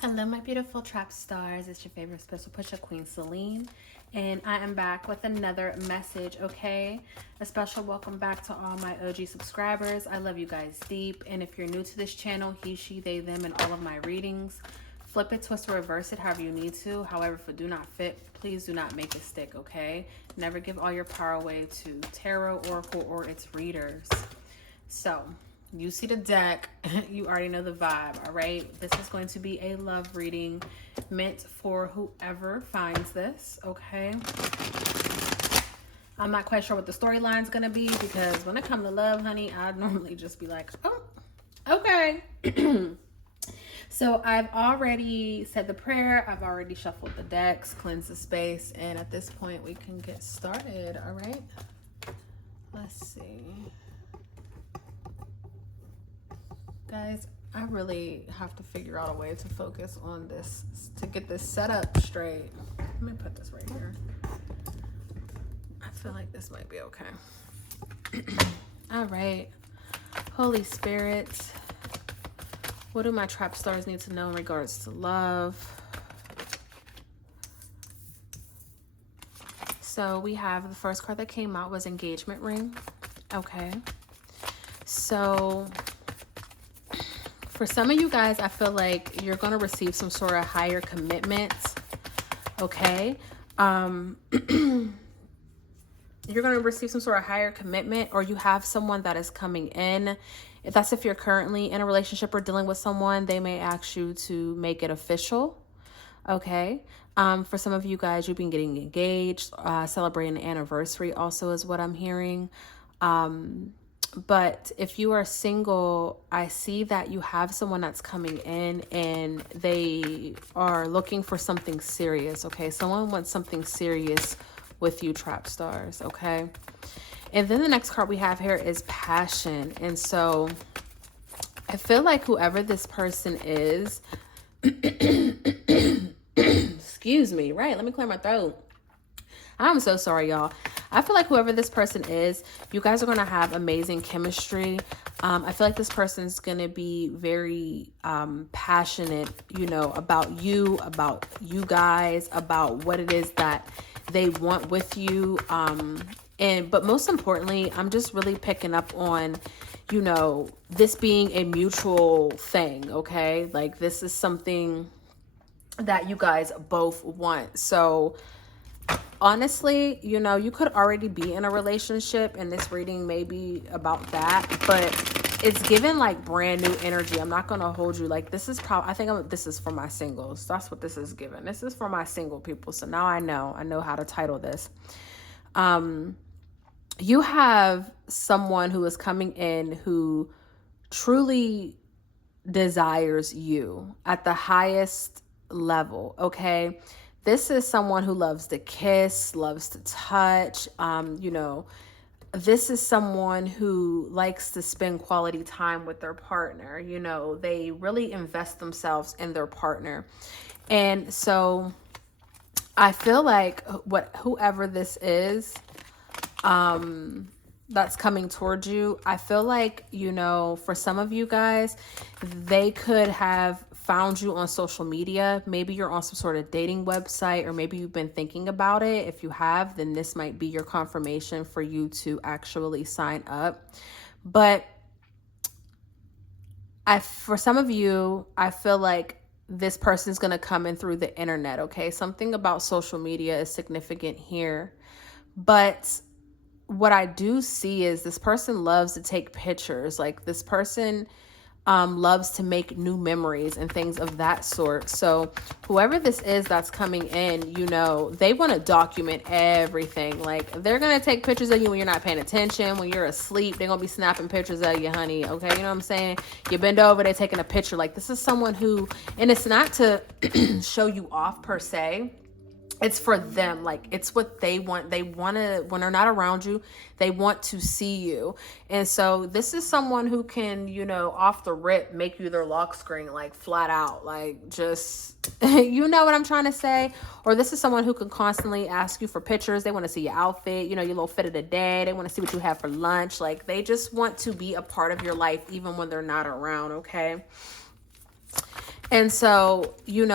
Hello, my beautiful trap stars. It's your favorite special pusher, Queen Celine, and I am back with another message. Okay, a special welcome back to all my OG subscribers. I love you guys deep, and if you're new to this channel, he, she, they, them, and all of my readings, flip it, twist, or reverse it however you need to. However, if it do not fit, please do not make it stick. Okay, never give all your power away to tarot, oracle, or its readers. So you see the deck, you already know the vibe, all right? This is going to be a love reading meant for whoever finds this, okay? I'm not quite sure what the storyline's gonna be because when it comes to love, honey, I'd normally just be like, oh, okay. So I've already said the prayer, I've already shuffled the decks, cleansed the space, and at this point we can get started, all right? Let's see. Guys, I really have to figure out a way to focus on this to get this set up straight. Let me put this right here. I feel like this might be okay. All right. Holy Spirit, what do my trap stars need to know in regards to love? So we have the first card that came out was engagement ring. Okay. So for some of you guys, I feel like you're going to receive some sort of higher commitment, okay? You're going to receive some sort of higher commitment, or you have someone that is coming in. If you're currently in a relationship or dealing with someone, they may ask you to make it official, okay? For some of you guys, you've been getting engaged, celebrating an anniversary also is what I'm hearing. But if you are single, I see that you have someone that's coming in and they are looking for something serious, okay? Someone wants something serious with you, trap stars, okay? And then the next card we have here is passion. And so I feel like whoever this person is, excuse me, right? Let me clear my throat. I'm so sorry, y'all. I feel like whoever this person is, you guys are going to have amazing chemistry. I feel like this person's going to be very passionate, about you guys, about what it is that they want with you. But most importantly, I'm just really picking up on, this being a mutual thing, okay? Like this is something that you guys both want. So honestly, you could already be in a relationship and this reading may be about that, but it's given like brand new energy. I'm not going to hold you. Like this is this is for my singles. That's what this is given. This is for my single people. So now I know how to title this. You have someone who is coming in who truly desires you at the highest level. Okay. This is someone who loves to kiss, loves to touch. This is someone who likes to spend quality time with their partner. They really invest themselves in their partner. And so I feel like whoever this is, that's coming towards you, I feel like, for some of you guys, they could have found you on social media. Maybe you're on some sort of dating website, or maybe you've been thinking about it. If you have, then this might be your confirmation for you to actually sign up. But for some of you, I feel like this person's going to come in through the internet, okay? Something about social media is significant here. But what I do see is this person loves to take pictures. Like this person loves to make new memories and things of that sort. So whoever this is that's coming in, they want to document everything. Like they're going to take pictures of you when you're not paying attention, when you're asleep. They're going to be snapping pictures of you, honey. Okay. You know what I'm saying? You bend over, they're taking a picture. Like this is someone who, and it's not to show you off per se. It's for them. Like it's what they want. They want to, when they're not around you, they want to see you. And so this is someone who can, off the rip, make you their lock screen, like flat out, like just, you know what I'm trying to say? Or this is someone who can constantly ask you for pictures. They want to see your outfit, your little fit of the day. They want to see what you have for lunch. Like they just want to be a part of your life, even when they're not around. Okay. And so,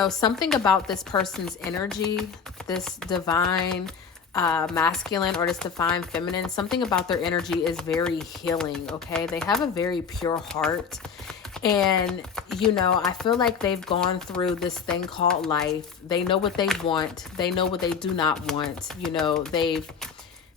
something about this person's energy, this divine masculine or this divine feminine, something about their energy is very healing, okay? They have a very pure heart. And, I feel like they've gone through this thing called life. They know what they want. They know what they do not want. They've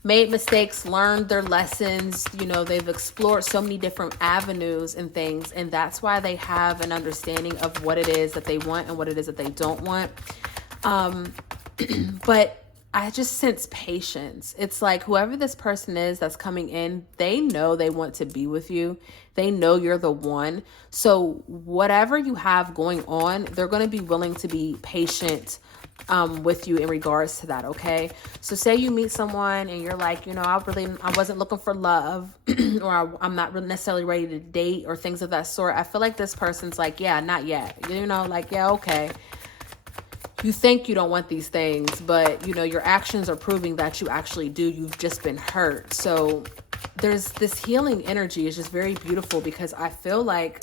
made mistakes, learned their lessons, they've explored so many different avenues and things, and that's why they have an understanding of what it is that they want and what it is that they don't want. But I just sense patience. It's like whoever this person is that's coming in, they know they want to be with you. They know you're the one. So whatever you have going on, they're going to be willing to be patient with you in regards to that. Okay. So say you meet someone and you're like, I wasn't looking for love or I'm not really necessarily ready to date or things of that sort. I feel like this person's like, yeah, not yet, yeah, okay. You think you don't want these things, but your actions are proving that you actually do. You've just been hurt. So there's this healing energy is just very beautiful, because I feel like,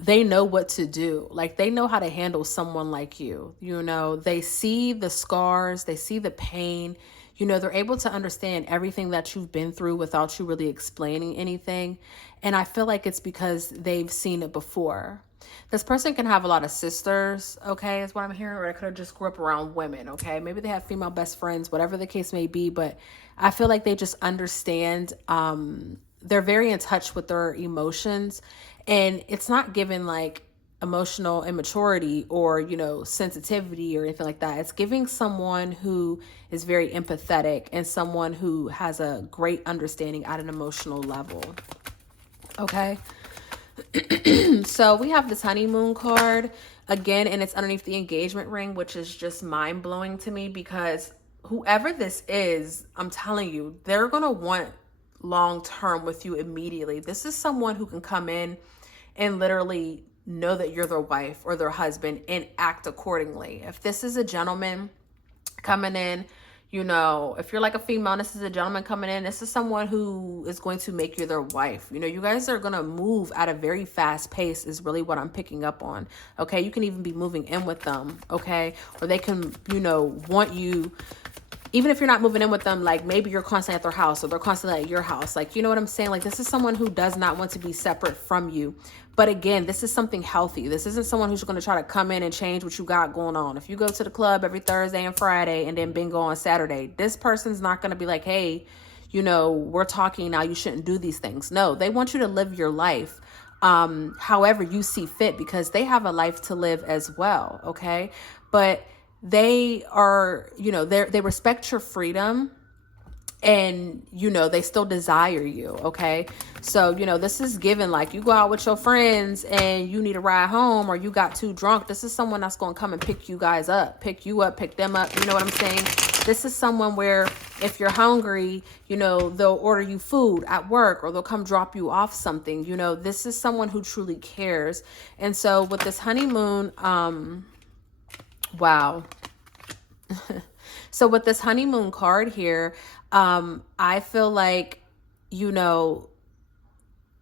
they know what to do. Like, they know how to handle someone like you. They see the scars, they see the pain. They're able to understand everything that you've been through without you really explaining anything. And I feel like it's because they've seen it before. This person can have a lot of sisters, okay, is what I'm hearing, or they could have just grew up around women, okay? Maybe they have female best friends, whatever the case may be, but I feel like they just understand, they're very in touch with their emotions, and it's not given like emotional immaturity or, sensitivity or anything like that. It's giving someone who is very empathetic and someone who has a great understanding at an emotional level, okay? So we have this honeymoon card again, and it's underneath the engagement ring, which is just mind blowing to me, because whoever this is, I'm telling you, they're going to want long term with you immediately. This is someone who can come in and literally know that you're their wife or their husband and act accordingly. If this is a gentleman coming in, if you're like a female and this is a gentleman coming in, this is someone who is going to make you their wife. You guys are going to move at a very fast pace is really what I'm picking up on. Okay. You can even be moving in with them. Okay. Or they can, want you, even if you're not moving in with them, like maybe you're constantly at their house or they're constantly at your house. Like, you know what I'm saying? Like, this is someone who does not want to be separate from you. But again, this is something healthy. This isn't someone who's going to try to come in and change what you got going on. If you go to the club every Thursday and Friday and then bingo on Saturday, this person's not going to be like, hey, we're talking now, you shouldn't do these things. No, they want you to live your life however you see fit, because they have a life to live as well. Okay. But they are, they respect your freedom, and they still desire you. Okay. So this is given, like, you go out with your friends and you need a ride home, or you got too drunk, this is someone that's going to come and pick you guys up, pick you up, pick them up. You know what I'm saying? This is someone where if you're hungry, they'll order you food at work, or they'll come drop you off something. This is someone who truly cares. And so with this honeymoon, wow. So with this honeymoon card here, I feel like,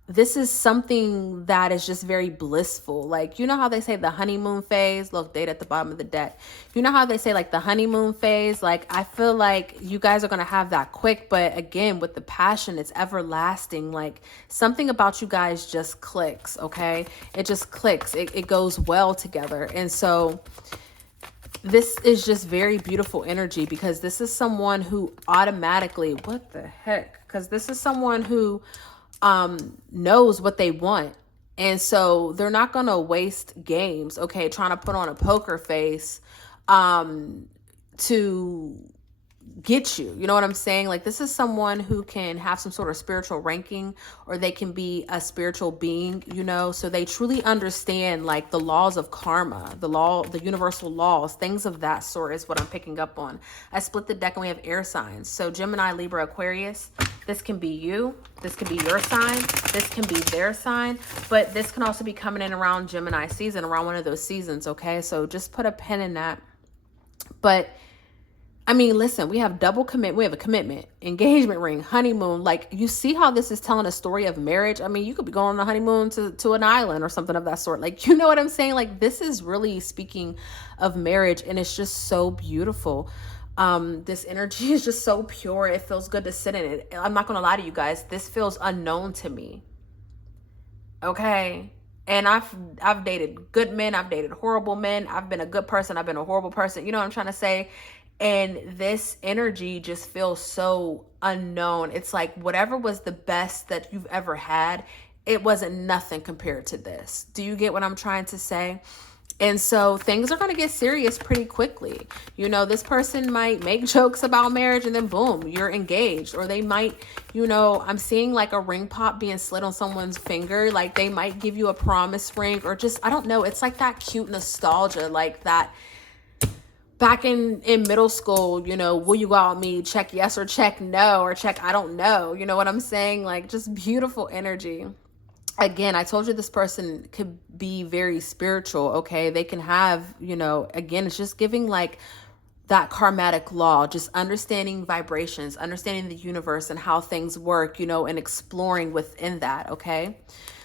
this is something that is just very blissful. Like, how they say the honeymoon phase, look, date at the bottom of the deck. How they say like the honeymoon phase, like, I feel like you guys are going to have that quick, but again, with the passion, it's everlasting. Like, something about you guys just clicks. Okay. It just clicks. It goes well together. And so this is just very beautiful energy, because this is someone who automatically, what the heck? Because this is someone who knows what they want. And so they're not going to waste games, okay, trying to put on a poker face to get you. You know what I'm saying? Like, this is someone who can have some sort of spiritual ranking, or they can be a spiritual being, so they truly understand like the laws of karma, the universal laws, things of that sort is what I'm picking up on. I split the deck and we have air signs. So Gemini, Libra, Aquarius, this can be you, this can be your sign, this can be their sign, but this can also be coming in around Gemini season, around one of those seasons. Okay. So just put a pin in that. But I mean, listen, we have double commit. We have a commitment, engagement ring, honeymoon. Like, you see how this is telling a story of marriage? I mean, you could be going on a honeymoon to an island or something of that sort. Like, you know what I'm saying? Like, this is really speaking of marriage, and it's just so beautiful. This energy is just so pure. It feels good to sit in it. I'm not gonna lie to you guys. This feels unknown to me. Okay. And I've dated good men, I've dated horrible men, I've been a good person, I've been a horrible person. You know what I'm trying to say? And this energy just feels so unknown. It's like whatever was the best that you've ever had, it wasn't nothing compared to this. Do you get what I'm trying to say? And so things are going to get serious pretty quickly. You know, this person might make jokes about marriage and then boom, you're engaged. Or they might, you know, I'm seeing like a ring pop being slid on someone's finger. Like they might give you a promise ring or just, I don't know. It's like that cute nostalgia, like that back in middle school, you know, will you go out with me? Check yes or check no or check I don't know. You know what I'm saying? Like just beautiful energy. Again, I told you this person could be very spiritual, okay? They can have, you know, again, it's just giving like that karmatic law, just understanding vibrations, understanding the universe and how things work, you know, and exploring within that, okay?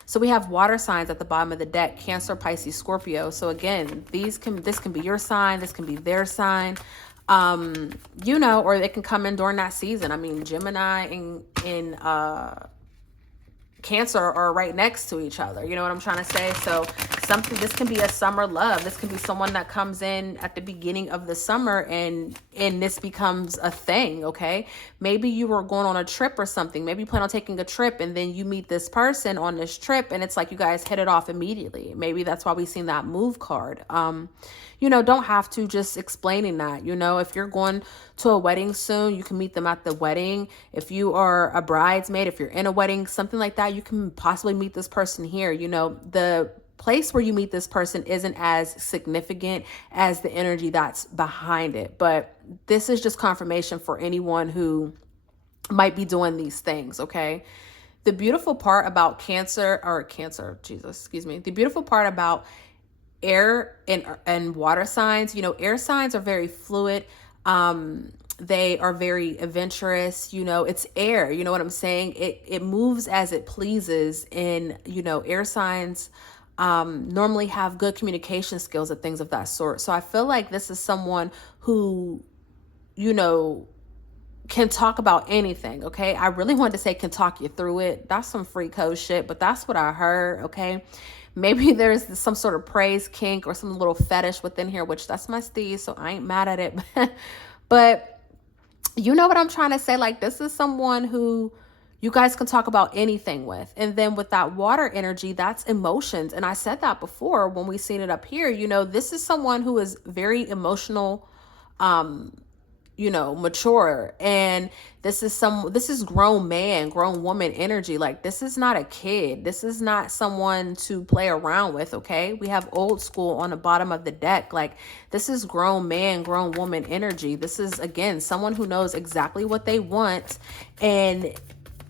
So we have water signs at the bottom of the deck, Cancer, Pisces, Scorpio. So again, this can be your sign, this can be their sign. You know, or they can come in during that season. I mean, Gemini in Cancer are right next to each other. You know what I'm trying to say? So this can be a summer love. This can be someone that comes in at the beginning of the summer and this becomes a thing, okay? Maybe you were going on a trip or something. Maybe you plan on taking a trip and then you meet this person on this trip and it's like you guys hit it off immediately. Maybe that's why we've seen that move card. You know, don't have to just explaining that. You know, if you're going to a wedding soon, you can meet them at the wedding. If you are a bridesmaid, if you're in a wedding, something like that, you can possibly meet this person here. You know, the place where you meet this person isn't as significant as the energy that's behind it. But this is just confirmation for anyone who might be doing these things, okay? The beautiful part about the beautiful part about air and water signs, you know, air signs are very fluid. They are very adventurous, you know, it's air, you know what I'm saying? It moves as it pleases. And, you know, air signs normally have good communication skills and things of that sort. So I feel like this is someone who, you know, can talk about anything, okay? I really wanted to say can talk you through it. That's some free code shit, but that's what I heard, okay? Maybe there's some sort of praise kink or some little fetish within here, which that's my steez, so I ain't mad at it. But you know what I'm trying to say? Like, this is someone who you guys can talk about anything with. And then with that water energy, that's emotions. And I said that before when we seen it up here. You know, this is someone who is very emotional, you know, mature. And this is grown man, grown woman energy. Like, this is not a kid. This is not someone to play around with, okay? We have old school on the bottom of the deck. Like, this is grown man, grown woman energy. This is, again, someone who knows exactly what they want, and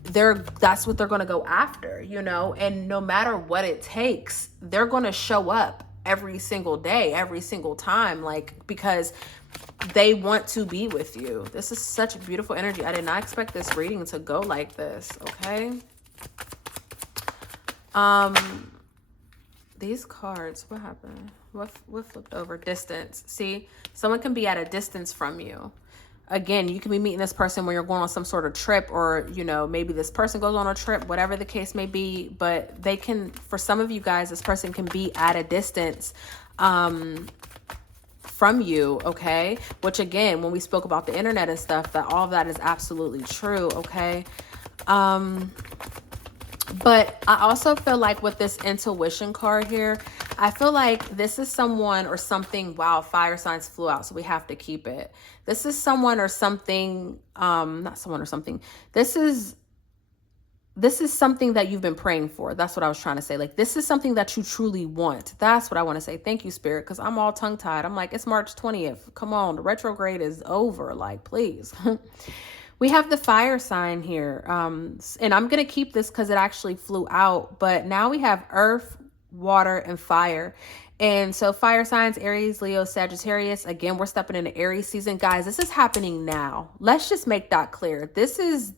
that's what they're going to go after, you know? And no matter what it takes, they're going to show up every single day, every single time, like, because they want to be with you. This is such a beautiful energy. I did not expect this reading to go like this, okay? These cards, what happened? What flipped over? Distance. See, someone can be at a distance from you. Again, you can be meeting this person when you're going on some sort of trip, or, you know, maybe this person goes on a trip, whatever the case may be. But they can, for some of you guys, this person can be at a distance from you, okay? Which, again, when we spoke about the internet and stuff, that all of that is absolutely true, okay? But I also feel like with this intuition card here, I feel like this is someone or something. Wow, fire signs flew out, so we have to keep it. This is someone or something, not someone or something. This is something that you've been praying for. That's what I was trying to say. Like, this is something that you truly want. That's what I want to say. Thank you, Spirit, because I'm all tongue-tied. I'm like, it's March 20th. Come on, the retrograde is over. Like, please. We have the fire sign here. And I'm going to keep this because it actually flew out. But now we have earth, water, and fire. And so fire signs, Aries, Leo, Sagittarius, again, we're stepping into Aries season. Guys, this is happening now. Let's just make that clear. This is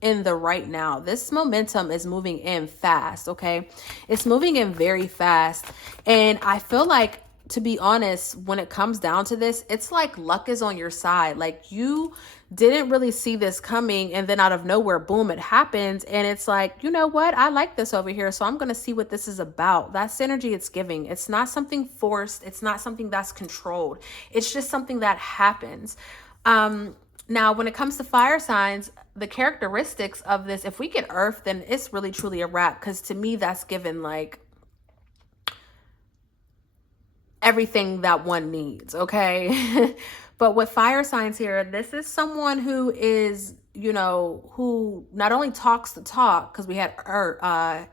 in the right now. This momentum is moving in fast, okay? It's moving in very fast. And I feel like, to be honest, when it comes down to this, it's like luck is on your side. Like, you didn't really see this coming, and then out of nowhere, boom, it happens. And it's like, you know what? I like this over here, so I'm going to see what this is about. That synergy it's giving. It's not something forced. It's not something that's controlled. It's just something that happens. Now, when it comes to fire signs, the characteristics of this, if we get earth, then it's really truly a wrap, because to me, that's given like everything that one needs, okay? But with fire signs here, this is someone who is, you know, who not only talks the talk, because we had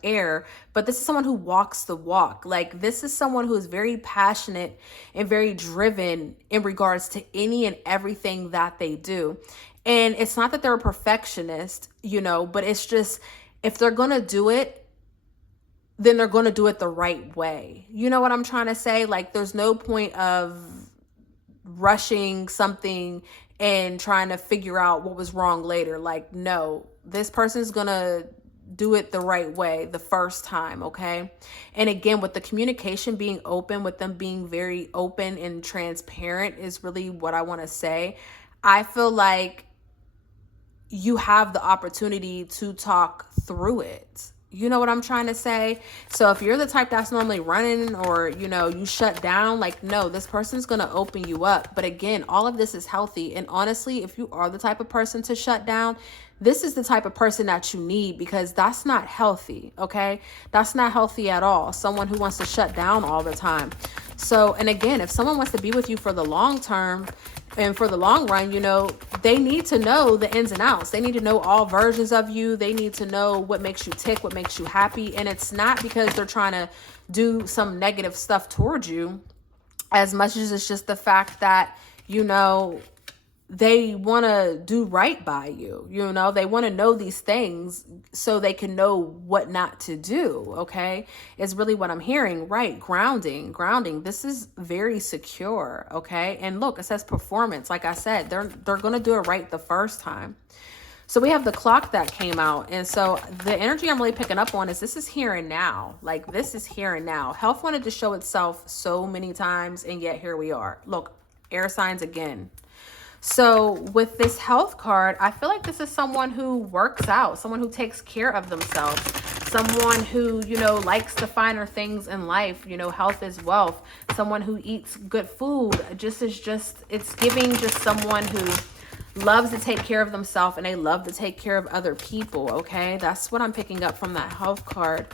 air, but this is someone who walks the walk. Like, this is someone who is very passionate and very driven in regards to any and everything that they do. And it's not that they're a perfectionist, you know, but it's just, if they're going to do it, then they're going to do it the right way. You know what I'm trying to say? Like, there's no point of rushing something and trying to figure out what was wrong later. Like, no, this person's going to do it the right way the first time, okay? And again, with the communication being open, with them being very open and transparent is really what I want to say. I feel like you have the opportunity to talk through it. You know what I'm trying to say? So if you're the type that's normally running, or, you know, you shut down, like, no, this person's going to open you up. But again, all of this is healthy. And honestly, if you are the type of person to shut down, this is the type of person that you need, because that's not healthy, okay? That's not healthy at all. Someone who wants to shut down all the time. So, and again, if someone wants to be with you for the long term and for the long run, you know, they need to know the ins and outs. They need to know all versions of you. They need to know what makes you tick, what makes you happy. And it's not because they're trying to do some negative stuff towards you, as much as it's just the fact that, you know, they want to do right by you. You know, they want to know these things so they can know what not to do. Okay. Is really what I'm hearing. Right. Grounding. This is very secure. Okay. And look, it says performance. Like I said, they're going to do it right the first time. So we have the clock that came out. And so the energy I'm really picking up on is this is here and now. Like, this is here and now. Health wanted to show itself so many times, and yet here we are. Look, air signs again. So with this health card, I feel like this is someone who works out, someone who takes care of themselves, someone who, you know, likes the finer things in life. You know, health is wealth. Someone who eats good food. It's giving just someone who loves to take care of themselves, and they love to take care of other people. Okay. That's what I'm picking up from that health card.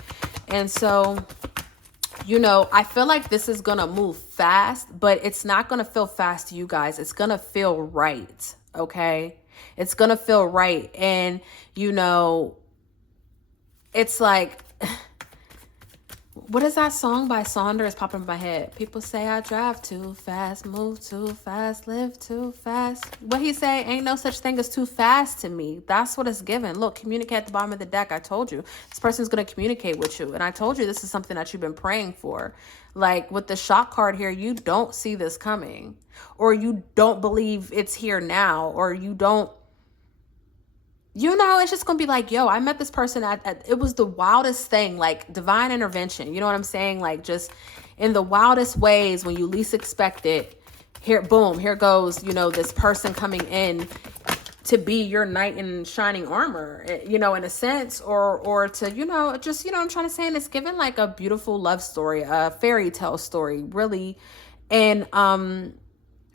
And so, you know, I feel like this is going to move fast, but it's not going to feel fast to you guys. It's going to feel right. Okay. It's going to feel right. And, you know, it's like, what is that song by Saunders popping in my head? People say I drive too fast, move too fast, live too fast. What he say? Ain't no such thing as too fast to me. That's what it's given. Look, communicate at the bottom of the deck. I told you this person's going to communicate with you. And I told you this is something that you've been praying for. Like with the shock card here, you don't see this coming, or you don't believe it's here now, or you don't. You know, it's just going to be like, yo, I met this person it was the wildest thing, like divine intervention. You know what I'm saying? Like, just in the wildest ways, when you least expect it, here, boom, here goes, you know, this person coming in to be your knight in shining armor, you know, in a sense, or to, you know, just, you know, I'm trying to say, and it's given like a beautiful love story, a fairy tale story, really. And,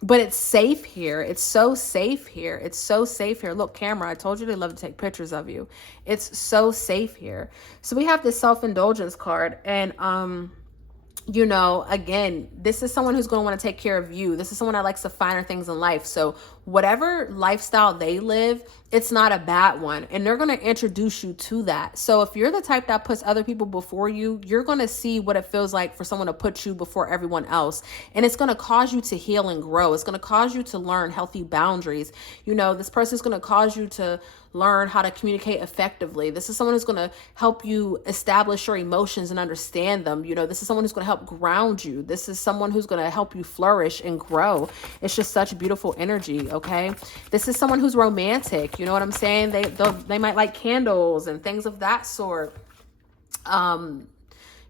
but it's safe here. It's so safe here. It's so safe here. Look, camera, I told you they love to take pictures of you. It's so safe here. So we have this self-indulgence card. And, you know, again, this is someone who's going to want to take care of you. This is someone that likes the finer things in life. So whatever lifestyle they live, it's not a bad one. And they're going to introduce you to that. So if you're the type that puts other people before you, you're going to see what it feels like for someone to put you before everyone else. And it's going to cause you to heal and grow. It's going to cause you to learn healthy boundaries. You know, this person's going to cause you to learn how to communicate effectively. This is someone who's going to help you establish your emotions and understand them. You know, this is someone who's going to help ground you. This is someone who's going to help you flourish and grow. It's just such beautiful energy, okay? This is someone who's romantic. You know what I'm saying? They might like candles and things of that sort.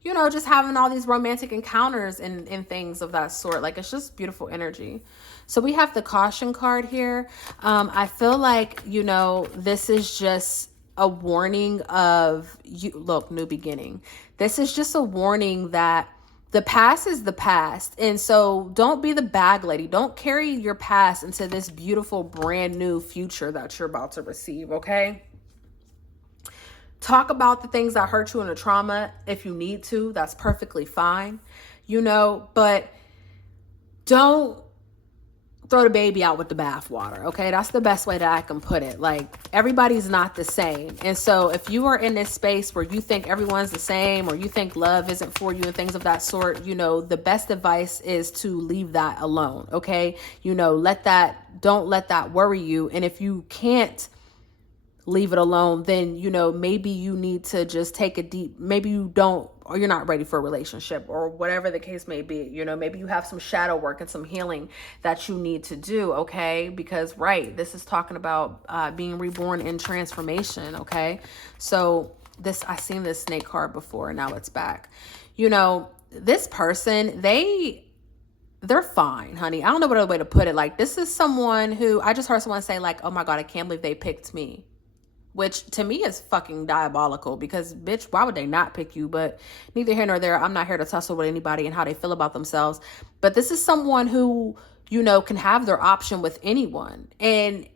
You know, just having all these romantic encounters and things of that sort. Like, it's just beautiful energy. So we have the caution card here. I feel like, you know, this is just a warning of you. Look, new beginning. This is just a warning that the past is the past. And so don't be the bag lady. Don't carry your past into this beautiful brand new future that you're about to receive, okay? Talk about the things that hurt you in the trauma if you need to. That's perfectly fine, you know, but don't throw the baby out with the bathwater, okay? That's the best way that I can put it. Like, everybody's not the same. And so if you are in this space where you think everyone's the same, or you think love isn't for you and things of that sort, you know, the best advice is to leave that alone, okay? You know, don't let that worry you. And if you can't leave it alone, then, you know, maybe you need to just maybe you don't, or you're not ready for a relationship, or whatever the case may be. You know, maybe you have some shadow work and some healing that you need to do, okay? Because, right, this is talking about being reborn in transformation, okay? So I've seen this snake card before, and now it's back. You know, this person, they're fine, honey. I don't know what other way to put it. Like, this is someone who, I just heard someone say, like, oh my God, I can't believe they picked me. Which to me is fucking diabolical, because bitch, why would they not pick you? But neither here nor there. I'm not here to tussle with anybody and how they feel about themselves. But this is someone who, you know, can have their option with anyone. And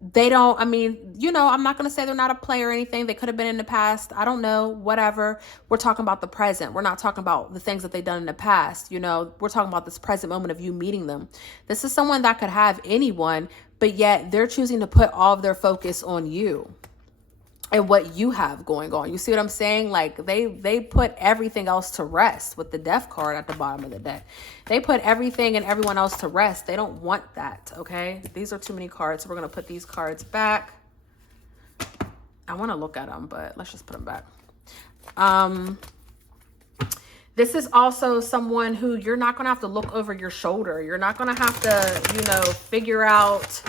they don't, I mean, you know, I'm not going to say they're not a player or anything. They could have been in the past. I don't know, whatever. We're talking about the present. We're not talking about the things that they've done in the past. You know, we're talking about this present moment of you meeting them. This is someone that could have anyone, but yet they're choosing to put all of their focus on you and what you have going on. You see what I'm saying? Like, they put everything else to rest with the death card at the bottom of the deck. They put everything and everyone else to rest. They don't want that, okay? These are too many cards, so we're going to put these cards back. I want to look at them, but let's just put them back. This is also someone who you're not going to have to look over your shoulder. You're not going to have to, you know, figure out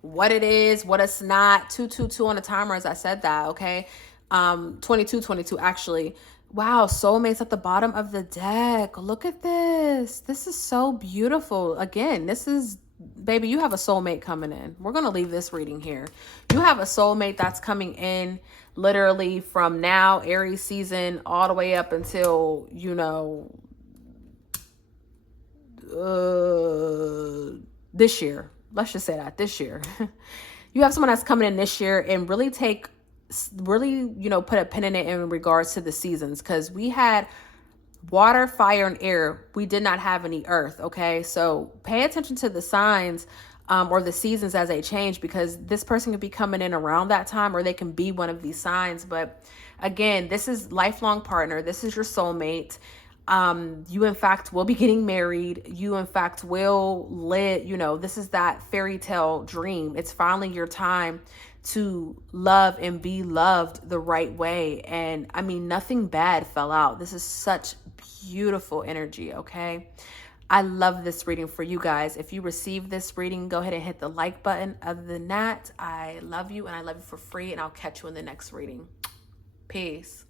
what it is, what it's not. 222 on the timer as I said that, okay? 22 actually. Wow, soulmates at the bottom of the deck. Look at this. This is so beautiful. Again, this is, baby, you have a soulmate coming in. We're going to leave this reading here. You have a soulmate that's coming in literally from now, Aries season, all the way up until, you know, this year. Let's just say that, this year. You have someone that's coming in this year and really, you know, put a pin in it in regards to the seasons, because we had water, fire, and air. We did not have any earth, okay? So pay attention to the signs or the seasons as they change, because this person could be coming in around that time, or they can be one of these signs. But again, this is lifelong partner. This is your soulmate. You in fact will be getting married. You in fact will live, you know, this is that fairy tale dream. It's finally your time to love and be loved the right way. And I mean, nothing bad fell out. This is such beautiful energy, okay? I love this reading for you guys. If you receive this reading, go ahead and hit the like button. Other than that, I love you, and I love you for free, and I'll catch you in the next reading. Peace.